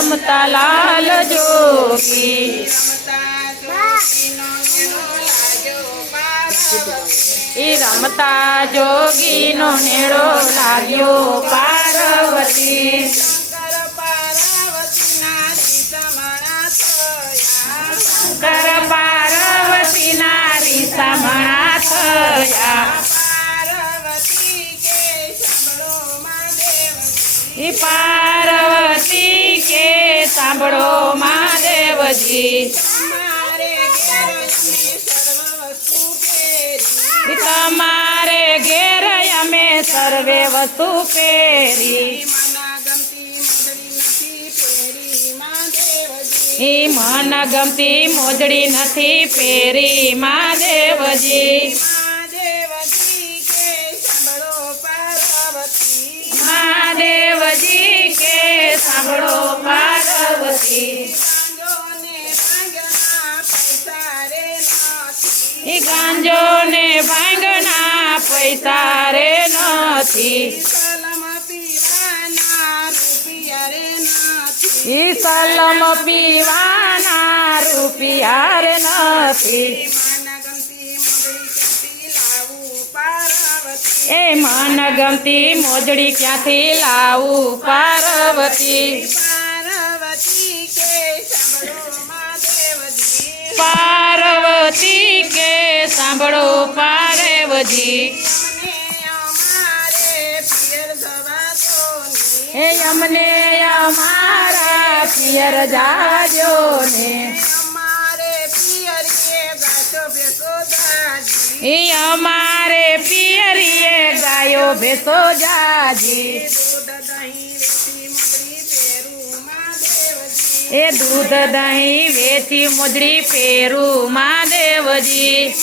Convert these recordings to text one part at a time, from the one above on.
રમતા લાલ જોગી. ઈ રમતા જોગીનો નેડો લાગ્યો પાર્વતી. શંકર પાર્વતી નારી સમણા થયા. પાર્વતી કે સાંભળો મહાદેવજી તમારે ઘેર અમે સર્વે વસ્તુ ફેરી. મના ગમતી મોજડી નથી ફેરી. મહાદેવજી નથી. ગાંજો ને ભાંગના પૈસા રે નથી. કલમ પીવાના રૂપિયા નથી. ઈ સલમ પીવાના રૂપિયા રે નથી. એ મન ગમતી મોજડી ક્યાંથી લાવું પાર્વતી? પાર્વતી કે સાંભળો પાર્વતી એ અમને અમારા પિયર જાજો ને અમારે પિયરીએ ગાછો ભેસો જાજી એ અમારે પિયરીએ ગાયો ભેસો જાજી એ દૂધ દહીં વેચી મોજડી પેરું મહાદેવજી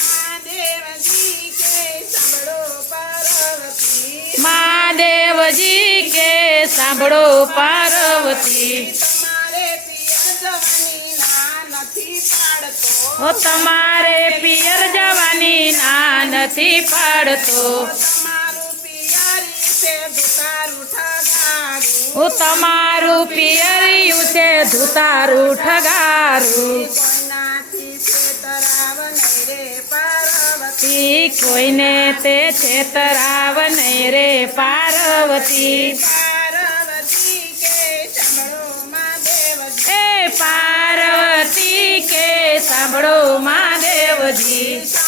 મહાદેવજી કે સાંભળો પાર્વતી. તમારે પિયર જવાની ના નથી પાડતો. ઓ તમારે પિયરિયું છે ધુતારું ઠગારું. પાર્વતી. કોઈને તે છેતરાવ નહીં રે પાર્વતી. પાર્વતી કે સાંભળો મહાદેવજી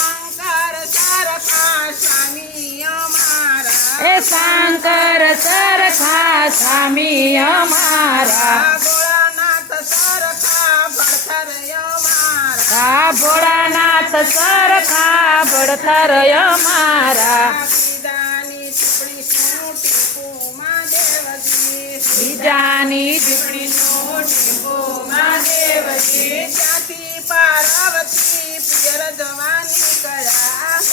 શંકર સરખા સ્વામી અમારા. આ ભોળાનાથ સરખા ભડથર અમારા. બીજાની ચૂપડી શું ટીપું મહાદેવજી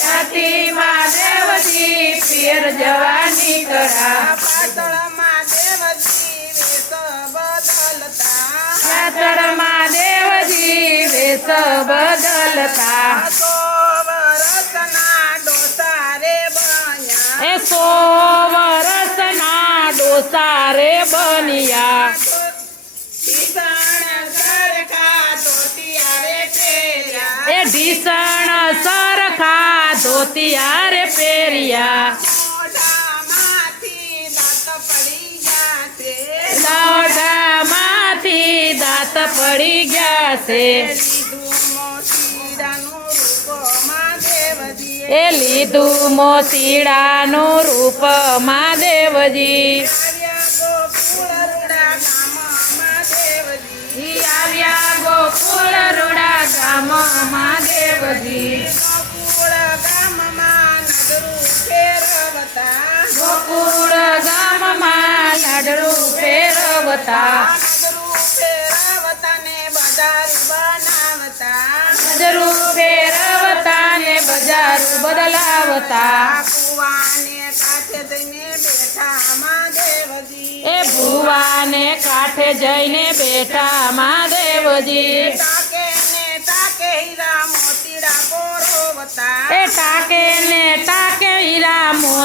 કળા ત્યાંથી મહાદેવજી પિયર જવાની કરા. પાતળ મહાદેવજી વેશ બદલતા. પાતળ મહાદેવજી વેશ બદલતા. તો વરસના ડોસા રે બન્યા. એ સો વરસના ડોસા રે બન્યા. ઈશાણ સરખા ધોતિયા રે એ ઢીસણ ધોતિયા રે પહેર્યા મોઢામાંથી દાંત પડી ગયા છે. એ લીધું મોતીડાનું રૂપ મહાદેવજી. આવ્યા ગોકુળ રૂડા ગામ મહાદેવજી. ગોકુળ ગામમાં ગોકુળ ગામમાં નડરું ફેરવતા ફેરવતા ને બજાર બનાવતા નજરું ફેરવતા ને બજાર બદલાવતા કુવાને કાંઠે જઈને બેઠા મહાદેવજી એ ભુવાને કાંઠે જઈને બેઠા મહાદેવજી. તાકે ને તાકે હીરા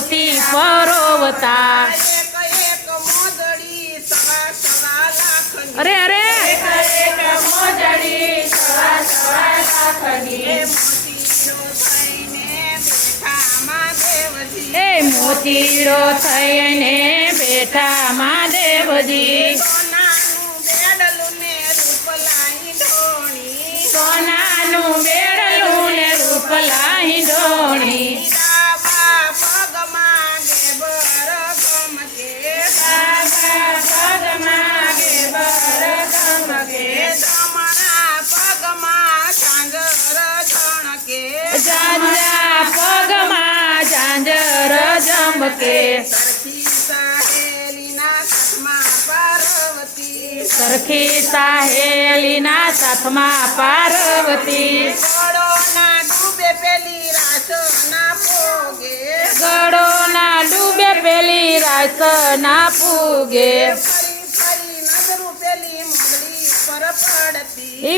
મોતી પરોવતા અરે અરે. એ મોતીડો થઈને બેઠા મહાદેવજી. જમકે સરખી સહેલીના સાથમાં પાર્વતી. ગળોના ડૂબે પેલી ગળો ના ડૂબે પેલી રાસ ના પૂગે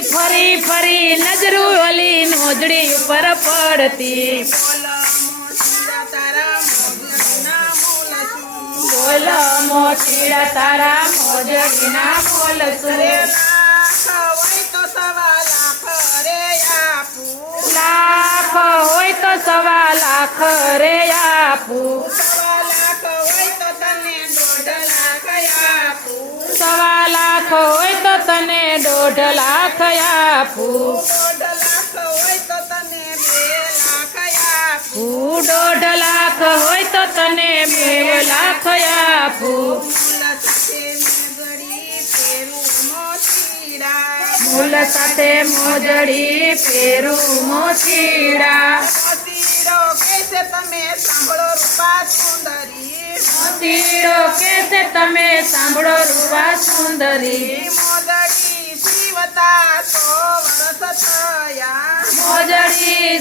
ફરી ફરી નજરું ઓલી નોજડી ઉપર પડતી. બોલ મોઢીના તારા મોજ શું બોલ મોતીડા શું લાખ હોય તો સવા લાખ રે આપું. લાખ હોય તો સવા લાખ સવા લાખ હોય તો તને દોઢ લાખ આપું. તો દોઢ લાખ હોય તો તને બે લાખ આપું મૂલ સાથે મોજડી પેરું મોતીડા તમે સાંભળો રૂપા સુંદરી. મોતીડો કે તમે સાંભળો રૂપા સુંદરી. મોદડી શિવતા સો વરસ થયા મોજડી